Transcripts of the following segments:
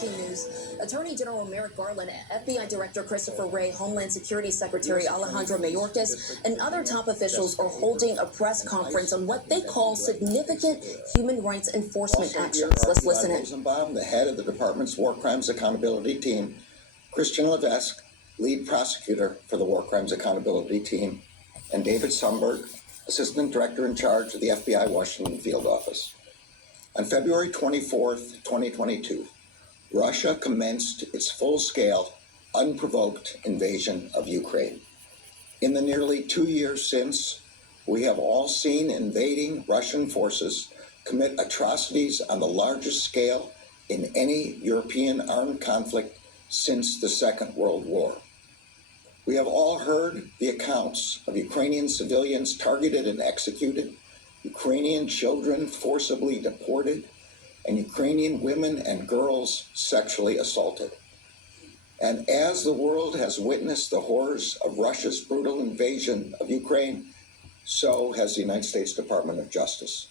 breaking news. Attorney General Merrick Garland, FBI Director Christopher Wray, Homeland Security Secretary Alejandro Mayorkas, and other top officials are holding a press conference on what they call significant human rights enforcement actions. Let's listen in. Rosenbaum, the head of the department's War Crimes Accountability Team, Christian Levesque, lead prosecutor for the War Crimes Accountability Team, and David Sumberg, Assistant Director in charge of the FBI Washington Field Office. On February 24th, 2022, Russia commenced its full-scale, unprovoked invasion of Ukraine. In the nearly 2 years since, we have all seen invading Russian forces commit atrocities on the largest scale in any European armed conflict since the Second World War. We have all heard the accounts of Ukrainian civilians targeted and executed, Ukrainian children forcibly deported, and Ukrainian women and girls sexually assaulted. And as the world has witnessed the horrors of Russia's brutal invasion of Ukraine, so has the United States Department of Justice.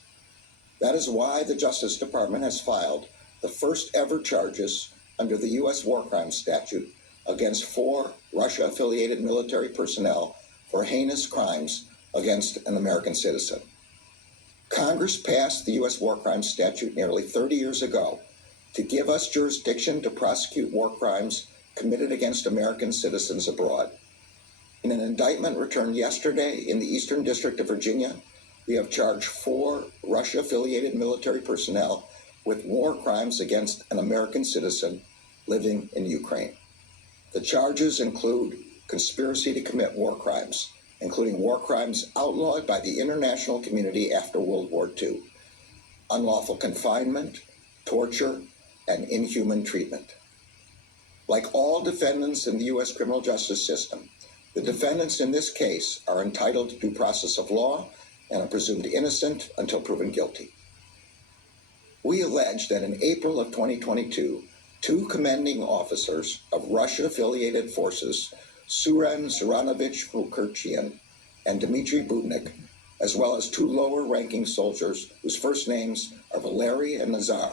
That is why the Justice Department has filed the first ever charges under the U.S. War Crimes Statute against 4 Russia-affiliated military personnel for heinous crimes against an American citizen. Congress passed the U.S. War Crimes Statute nearly 30 years ago to give us jurisdiction to prosecute war crimes committed against American citizens abroad. In an indictment returned yesterday in the Eastern District of Virginia, we have charged 4 Russia-affiliated military personnel with war crimes against an American citizen living in Ukraine. The charges include conspiracy to commit war crimes, including war crimes outlawed by the international community after World War II, unlawful confinement, torture, and inhuman treatment. Like all defendants in the U.S. criminal justice system, the defendants in this case are entitled to due process of law and are presumed innocent until proven guilty. We allege that in April of 2022, 2 commanding officers of Russia-affiliated forces, Suren Suranovich Mukurchian and Dmitry Budnik, as well as 2 lower-ranking soldiers whose first names are Valery and Nazar,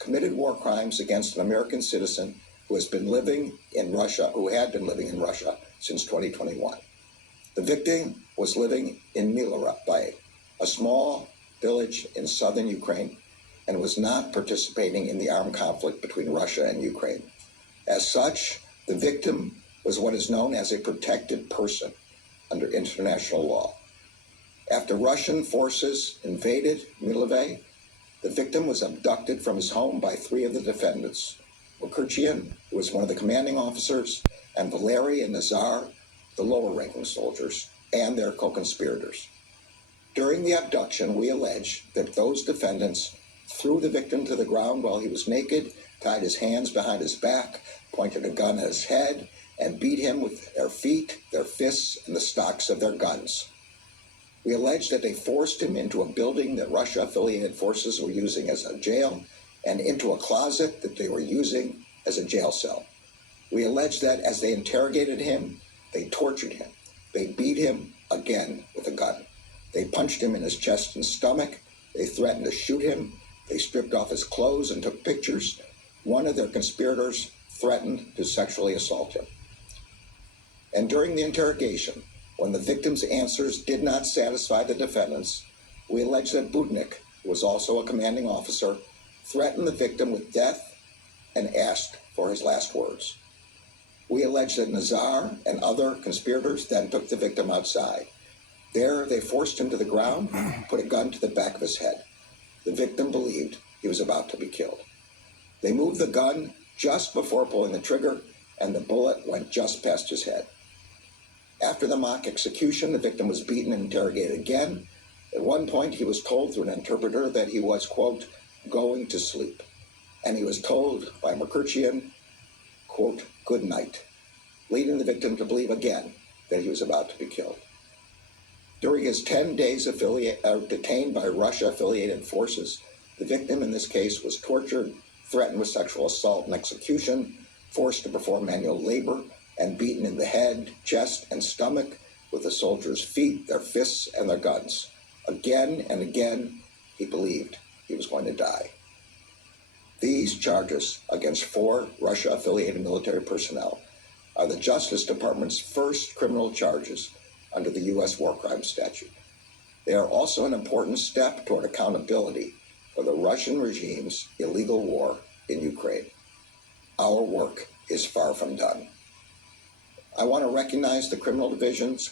committed war crimes against an American citizen who had been living in Russia since 2021. The victim was living in Milorabai, a small village in southern Ukraine, and was not participating in the armed conflict between Russia and Ukraine. As such, the victim was what is known as a protected person under international law. After Russian forces invaded Milorabai, the victim was abducted from his home by 3 of the defendants, Mukurchian, who was one of the commanding officers, and Valery and Nazar, the lower-ranking soldiers, and their co-conspirators. During the abduction, we allege that those defendants threw the victim to the ground while he was naked, tied his hands behind his back, pointed a gun at his head, and beat him with their feet, their fists, and the stocks of their guns. We allege that they forced him into a building that Russia-affiliated forces were using as a jail and into a closet that they were using as a jail cell. We allege that as they interrogated him, they tortured him. They beat him again with a gun. They punched him in his chest and stomach. They threatened to shoot him. They stripped off his clothes and took pictures. One of their conspirators threatened to sexually assault him. And during the interrogation, when the victim's answers did not satisfy the defendants, we allege that Budnik, who was also a commanding officer, threatened the victim with death and asked for his last words. We allege that Nazar and other conspirators then took the victim outside. There, they forced him to the ground, put a gun to the back of his head. The victim believed he was about to be killed. They moved the gun just before pulling the trigger, and the bullet went just past his head. After the mock execution, the victim was beaten and interrogated again. At one point, he was told through an interpreter that he was, quote, going to sleep. And he was told by Mukurchian, quote, good night, leading the victim to believe again that he was about to be killed. During his 10 days detained by Russia-affiliated forces, the victim in this case was tortured, threatened with sexual assault and execution, forced to perform manual labor, and beaten in the head, chest, and stomach with the soldiers' feet, their fists, and their guns. Again and again, he believed he was going to die. These these charges against 4 Russia-affiliated military personnel are the Justice Department's first criminal charges under the U.S. War Crimes Statute. They are also an important step toward accountability for the Russian regime's illegal war in Ukraine. Our work is far from done. I want to recognize the criminal divisions.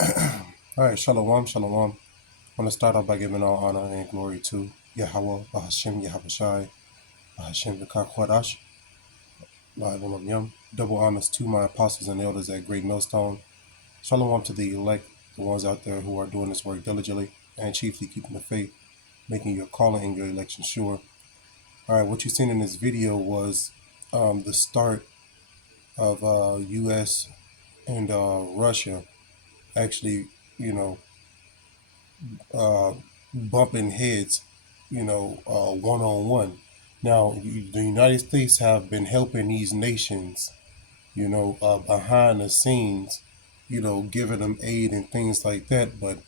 All right, shalom, shalom. I want to start off by giving all honor and glory to Yahweh, Bahashem, Yahawashi, Bahashem, Bekakwadash, Yum. Double honors to my apostles and elders at Great Millstone. Shalom to the elect, the ones out there who are doing this work diligently and chiefly keeping the faith, making your calling and your election sure. All right, what you've seen in this video was the start of U.S. and Russia actually, bumping heads, one-on-one. Now, the United States have been helping these nations, behind the scenes, giving them aid and things like that. But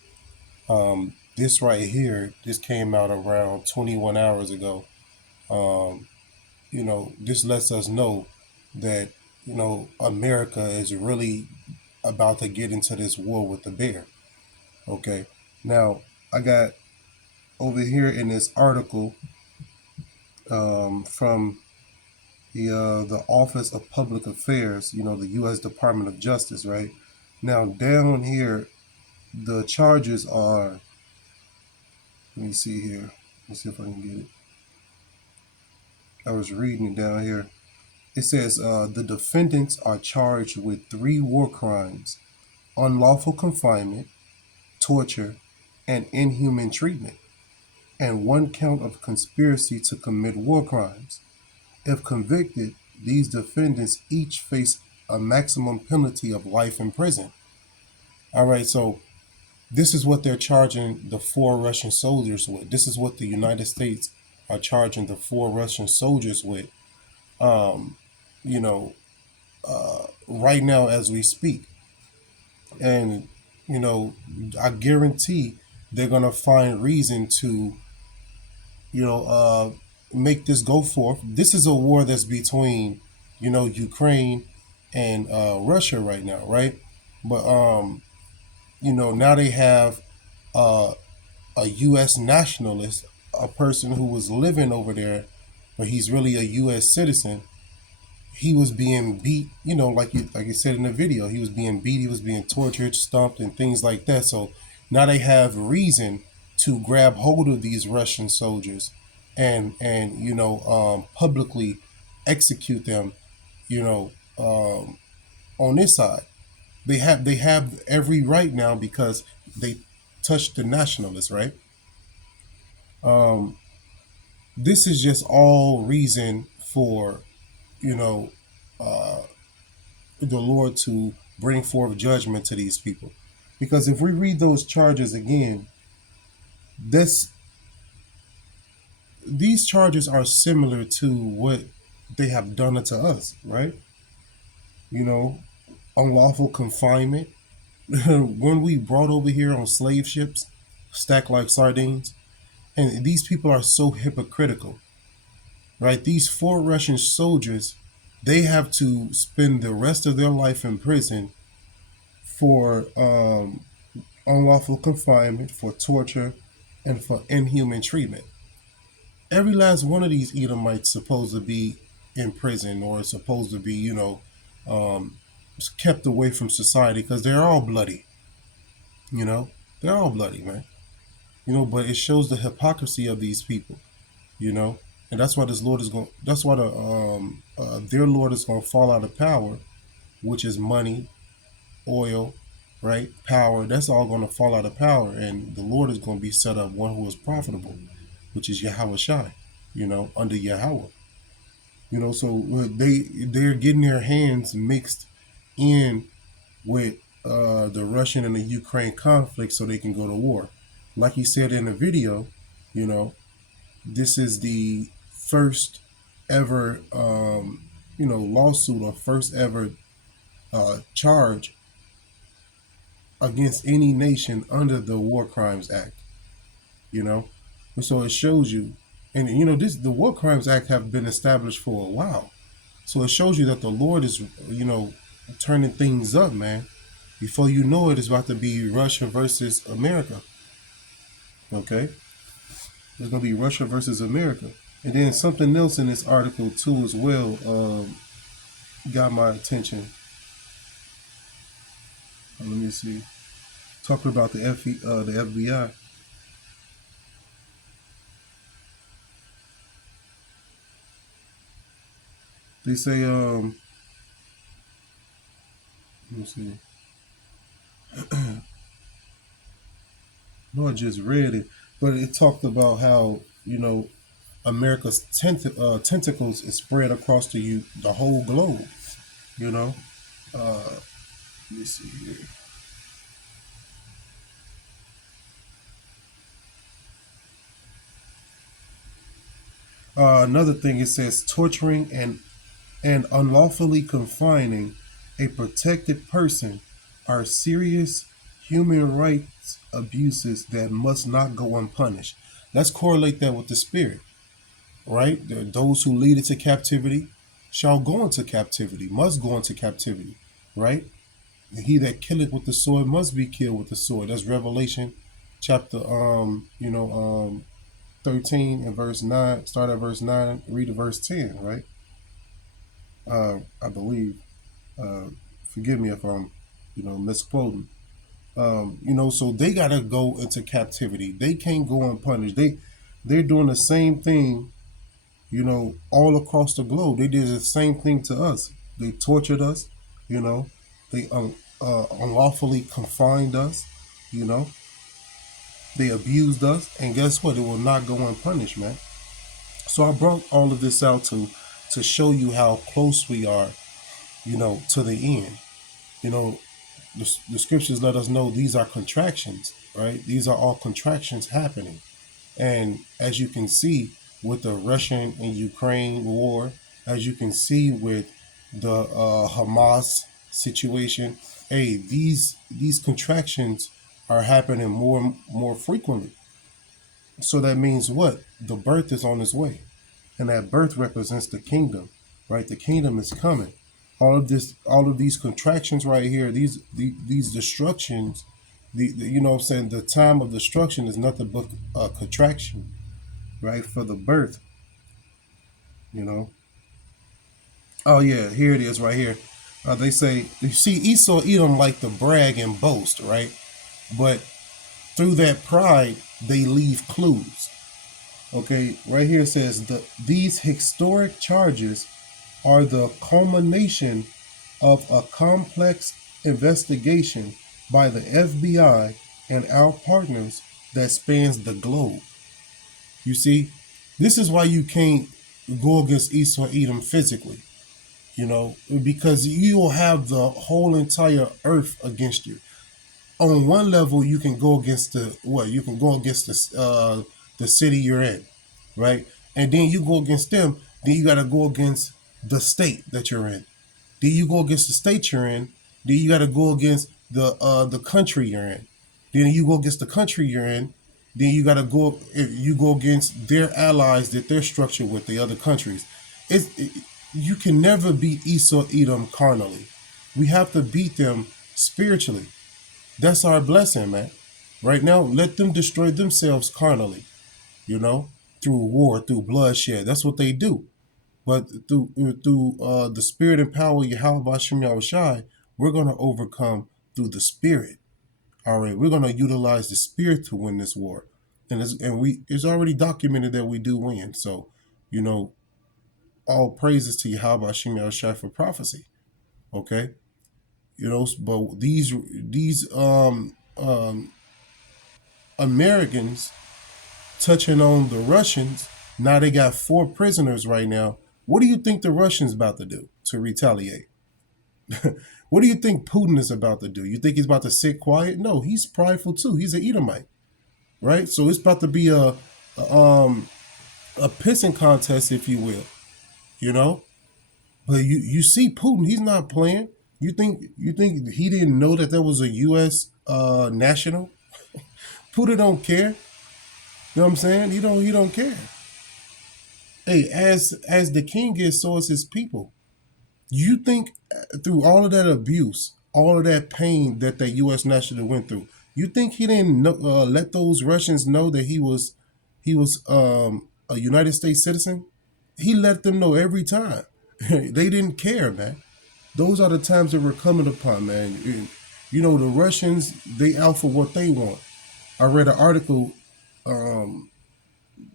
this right here, this came out around 21 hours ago. This lets us know that, America is really about to get into this war with the bear. Okay. Now, I got over here in this article from the Office of Public Affairs, the U.S. Department of Justice, right? Now, down here, the charges are, let me see here. Let me see if I can get it. I was reading it down here. It says the defendants are charged with 3 war crimes: unlawful confinement, torture, and inhuman treatment, and 1 count of conspiracy to commit war crimes. If convicted, these defendants each face a maximum penalty of life in prison. All right, so this is what they're charging the 4 Russian soldiers with. This is what the United States are charging the 4 Russian soldiers with, right now as we speak. And, I guarantee they're going to find reason to, make this go forth. This is a war that's between, Ukraine and Russia right now, right? But, now they have a U.S. nationalist, a person who was living over there, but he's really a U.S. citizen. He was being beat, like you said in the video, he was being beat, he was being tortured, stomped, and things like that. So now they have reason to grab hold of these Russian soldiers and publicly execute them, on this side. They have every right now because they touched the nationalists, right? This is just all reason for, the Lord to bring forth judgment to these people. Because if we read those charges again, these charges are similar to what they have done unto us, right? Unlawful confinement. When we brought over here on slave ships, stacked like sardines, and these people are so hypocritical, right? These 4 Russian soldiers, they have to spend the rest of their life in prison for unlawful confinement, for torture, and for inhuman treatment. Every last one of these Edomites supposed to be in prison or supposed to be, kept away from society because they're all bloody. They're all bloody, man. But it shows the hypocrisy of these people, and that's why this Lord is going. That's why their Lord is going to fall out of power, which is money, oil, right? Power. That's all going to fall out of power, and the Lord is going to be set up one who is profitable, which is Yahawashi, under Yahweh. So they're getting their hands mixed in with the Russian and the Ukraine conflict so they can go to war. Like he said in the video, this is the first ever, lawsuit or first ever charge against any nation under the War Crimes Act, And so it shows you And you know, the War Crimes Act have been established for a while. So it shows you that the Lord is, you know, turning things up, man. Before you know it, it's about to be Russia versus America. Okay? It's going to be Russia versus America. And then something else in this article, too, as well, got my attention. Let me see. Talking about the FBI. They say, let me see. No, I just read it, but it talked about how, you know, America's tentacles is spread across the whole globe. You know, let me see here. Another thing, it says torturing and unlawfully confining a protected person are serious human rights abuses that must not go unpunished. Let's correlate that with the spirit, right? Those who lead into captivity shall go into captivity, must go into captivity, right? He that killeth with the sword must be killed with the sword. That's Revelation chapter 13 and verse 9. Start at verse 9, read to verse 10, right? I believe. Forgive me if I'm, misquoting. So they gotta go into captivity. They can't go unpunished. They're doing the same thing, all across the globe. They did the same thing to us. They tortured us, They unlawfully confined us, They abused us, and guess what? It will not go unpunished, man. So I brought all of this out to show you how close we are, to the end. The scriptures let us know these are contractions, right? These are all contractions happening. And as you can see with the Russian and Ukraine war, as you can see with the Hamas situation, hey, these contractions are happening more frequently. So that means what? The birth is on its way. And that birth represents the kingdom, right? The kingdom is coming. All of these contractions right here, these destructions, the time of destruction is nothing but a contraction, right? For the birth, Oh yeah, here it is right here. They say, you see, Esau, Edom like to brag and boast, right? But through that pride, they leave clues. Okay, right here it says these historic charges are the culmination of a complex investigation by the FBI and our partners that spans the globe. You see, this is why you can't go against Esau Edom physically, because you will have the whole entire earth against you. On one level, you can go against you can go against the city you're in, right? And then you go against them, then you got to go against the state that you're in. Then you go against the state you're in. Then you got to go against the country you're in. Then you go against the country you're in. Then you got to go against their allies that they're structured with, the other countries. You can never beat Esau Edom carnally. We have to beat them spiritually. That's our blessing, man. Right now, let them destroy themselves carnally, through war, through bloodshed. That's what they do. But through the spirit and power of Yahweh Hashem Yahushai, we're going to overcome through the spirit. All right, we're going to utilize the spirit to win this war. And it's already documented that we do win. So, all praises to Yahweh Hashem Yahushai for prophecy. Okay? But these Americans touching on the Russians, now they got 4 prisoners right now. What do you think the Russians about to do to retaliate? What do you think Putin is about to do? You think he's about to sit quiet? No, he's prideful too. He's an Edomite, right? So it's about to be a pissing contest, if you will, But you see Putin, he's not playing. You think he didn't know that there was a U.S. National? Putin don't care. You know what I'm saying? He don't care. Hey, as the king is, so is his people. You think through all of that abuse, all of that pain that U.S. national went through, you think he didn't know, let those Russians know that he was a United States citizen? He let them know every time. They didn't care, man. Those are the times that we're coming upon, man. You know, the Russians, they out for what they want. I read an article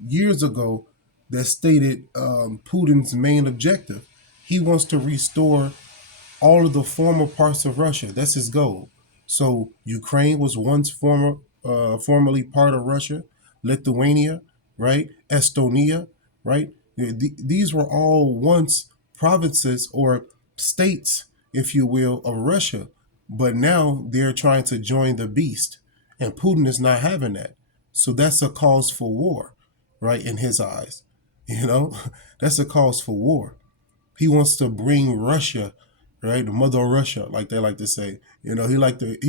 years ago that stated Putin's main objective. He wants to restore all of the former parts of Russia. That's his goal. So Ukraine was once formerly part of Russia. Lithuania, right? Estonia, right? These were all once provinces or states, if you will, of Russia. But now they're trying to join the beast. And Putin is not having that. So that's a cause for war, right? In his eyes. You know, that's a cause for war. He wants to bring Russia, right, the mother of Russia, like they like to say. You know, he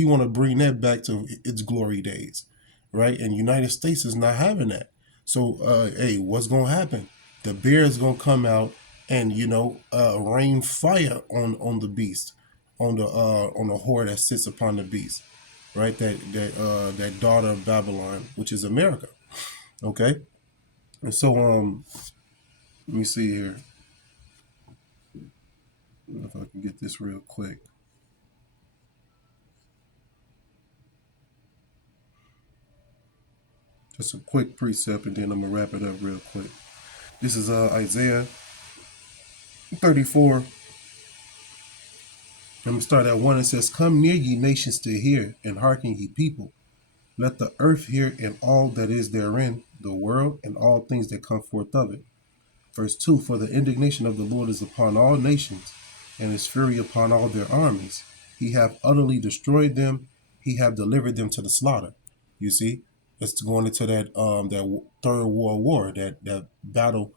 want to bring that back to its glory days, right? And United States is not having that. So, hey, what's gonna happen? The bear is gonna come out and rain fire on the beast, on the whore that sits upon the beast, right? That daughter of Babylon, which is America. Okay, and so let me see here. If I can get this real quick. Just a quick precept, and then I'm gonna wrap it up real quick. This is Isaiah 34. I'm gonna start at 1. It says, "Come near, ye nations, to hear, and hearken, ye people. Let the earth hear, and all that is therein, the world, and all things that come forth of it." Verse 2, "For the indignation of the Lord is upon all nations, and his fury upon all their armies. He hath utterly destroyed them, he hath delivered them to the slaughter." You see, it's going into that third world war, that battle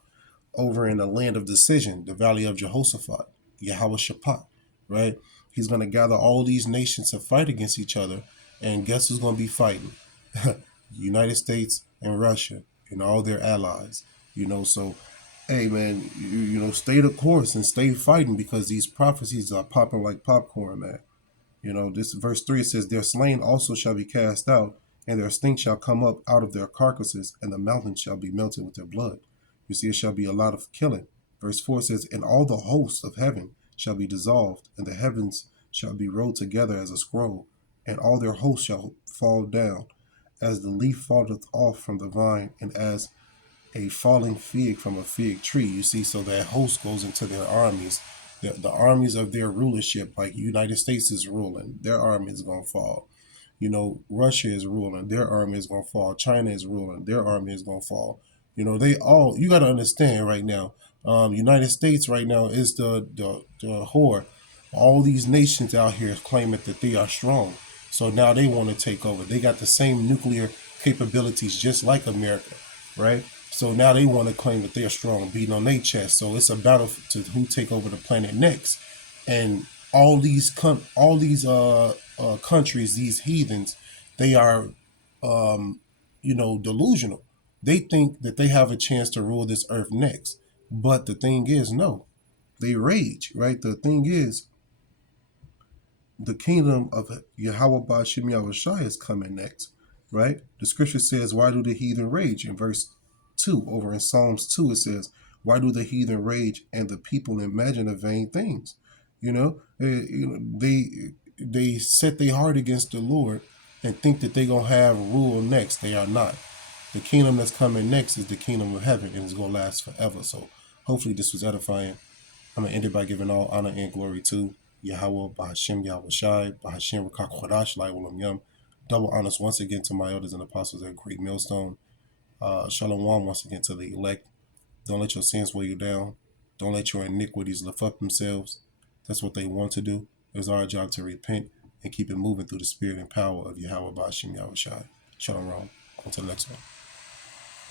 over in the land of decision, the valley of Jehoshaphat, Yahweh Shaphat, right? He's going to gather all these nations to fight against each other, and guess who's going to be fighting? The United States and Russia and all their allies. So hey man, stay the course and stay fighting, because these prophecies are popping like popcorn, man. This verse 3, it says, "Their slain also shall be cast out, and their stink shall come up out of their carcasses, and the mountains shall be melted with their blood." You see, it shall be a lot of killing. Verse 4 says, "And all the hosts of heaven shall be dissolved, and the heavens shall be rolled together as a scroll, and all their hosts shall fall down, as the leaf falleth off from the vine, and as a falling fig from a fig tree." You see, so that host goes into their armies, the armies of their rulership. Like United States is ruling, their army is going to fall. Russia is ruling, their army is going to fall. China is ruling, their army is going to fall. You got to understand right now, United States right now is the whore. All these nations out here claiming that they are strong. So now they want to take over. They got the same nuclear capabilities just like America, right? So now they want to claim that they're strong, beating on their chest. So it's a battle to who take over the planet next. And all these countries, these heathens, they are delusional. They think that they have a chance to rule this earth next. But the thing is, no, they rage, right? The thing is, the kingdom of Yahweh Ba'Shem Yahushai is coming next, right? The scripture says, "Why do the heathen rage?" In verse 2, over in Psalms 2, it says, "Why do the heathen rage and the people imagine the vain things?" They set their heart against the Lord and think that they're going to have rule next. They are not. The kingdom that's coming next is the kingdom of heaven, and it's going to last forever. So hopefully this was edifying. I'm going to end it by giving all honor and glory to Yahweh, Bahashem Yahushai, Bahashem Rakak Chodash, Lai Ulam Yum. Double honors once again to my elders and apostles at Great Millstone. Shalom once again to the elect. Don't let your sins weigh you down. Don't let your iniquities lift up themselves. That's what they want to do. It's our job to repent and keep it moving through the spirit and power of Yahweh Bahashem Yahushai. Shalom. On to the next one.